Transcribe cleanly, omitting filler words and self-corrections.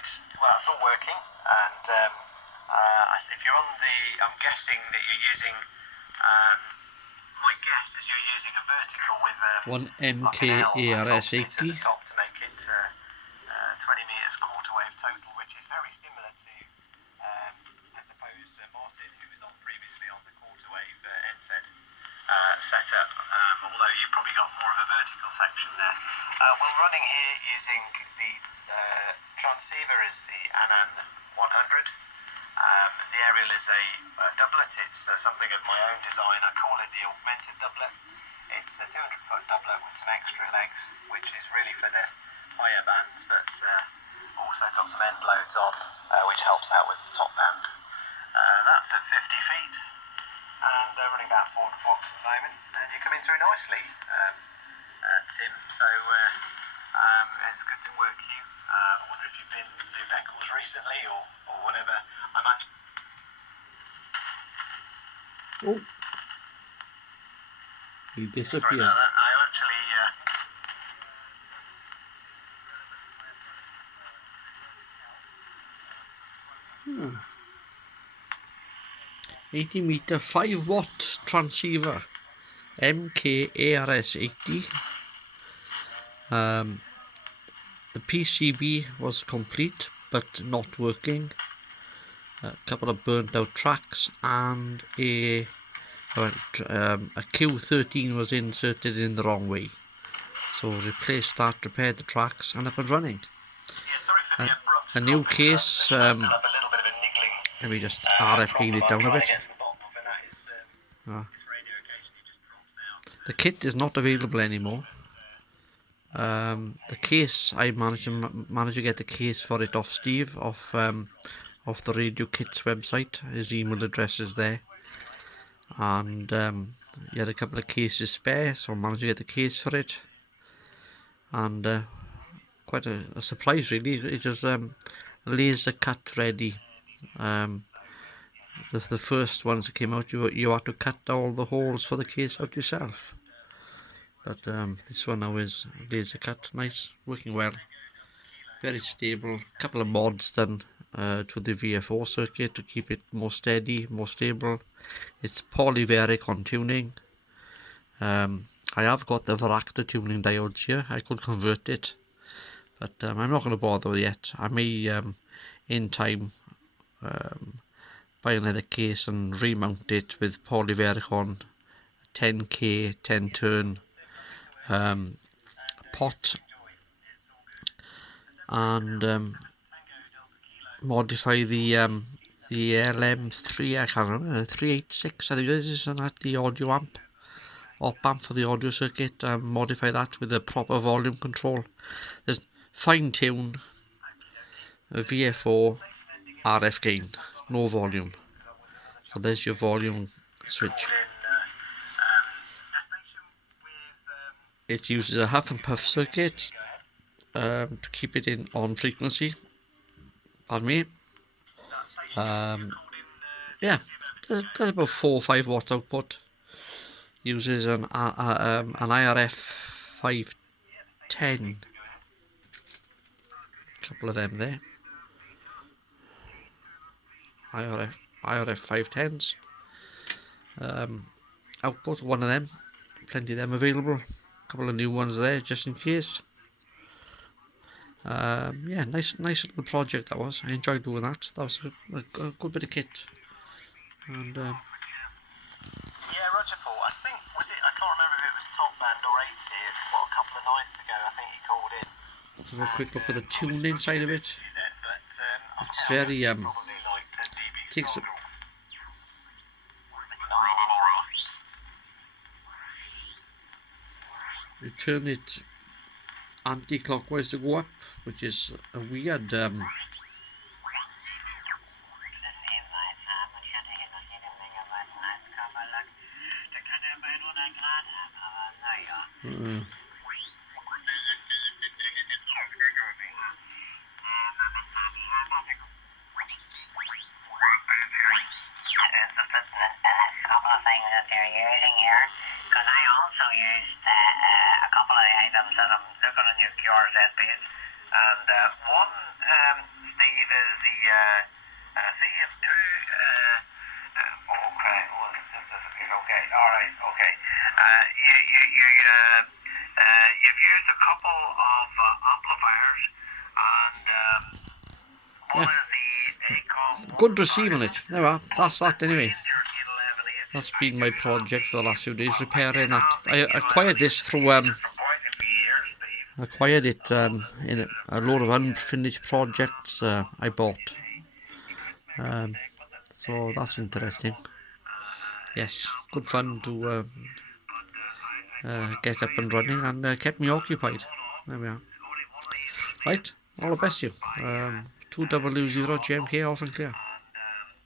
good. Well, it's all working, and if you're on the, I'm guessing that you're using, my guess is you're using a vertical with a one Mkars-80 Mkars-80 to make it 20 meters quarter wave total, which is very similar to, I suppose, Martin, who was on previously on the quarter wave NZ setup, although you've probably got more of a vertical section there. We're running here using the transceiver is the Anan 100. The aerial is a doublet. It's something of my own design. I call it the augmented doublet. It's a 200-foot doublet with some extra legs, which is really for the higher bands, but also got some end loads on, which helps out with the top band. That's at 50 feet, and running about 400 watts at the moment, and you're coming through nicely, Tim, so it's good to work you. I wonder if you've been to Mkars recently or whatever. I'm actually... Oh, he disappeared. I'm actually... 80-meter 5-watt transceiver, Mkars-80. The PCB was complete but not working. A couple of burnt out tracks and a Q13 was inserted in the wrong way. So replaced that, repaired the tracks, and up and running. A new case. Let me just RF gain it down a bit. The kit is not available anymore. The case, I managed to get the case for it off Steve, off the Radio Kit's website. His email address is there, and he had a couple of cases spare, so I managed to get the case for it, and quite a surprise really. It was laser cut ready. The first ones that came out, you had to cut all the holes for the case out yourself. But this one now is laser cut, nice, working well, very stable. A couple of mods done to the VFO circuit to keep it more steady, more stable. It's polyvaric on tuning. I have got the Varactor tuning diodes here. I could convert it, but I'm not going to bother yet. I may in time buy another case and remount it with polyvaric on 10k 10 turn pot, and modify the LM3, I can't remember, 386 I think it is, and that the audio amp, op amp for the audio circuit, modify that with a proper volume control. There's fine tune a VFO RF gain, no volume. So there's your volume switch. It uses a half and puff circuit to keep it in on frequency. Pardon me. Yeah, there's about 4 or 5 watts output. Uses an IRF 510. Couple of them there. IRF 510s. Output, one of them. Plenty of them available. Couple of new ones there just in case. Yeah, nice little project that was. I enjoyed doing that. That was a good bit of kit. And yeah, Roger Paul. I think I can't remember if it was Top Band or 80. What, a couple of nights ago, I think he called in. let's have a quick look at the tuning side of it. It's very takes a, you turn it anti-clockwise to go up, which is a weird because I also used a couple of items that I'm looking on your QR set page. And one, Steve, is the CM2. Okay, well, okay, all right, okay. You've used a couple of amplifiers, and one Yeah, is the ACOM good receiving it. There we are. That's that anyway. it'll level it. That's been my project for the last few days, repairing that. I acquired this through acquired it in a load of unfinished projects I bought. So that's interesting. Yes, good fun to get up and running, and kept me occupied. There we are. Right, all the best to you. 200 JMK off and clear.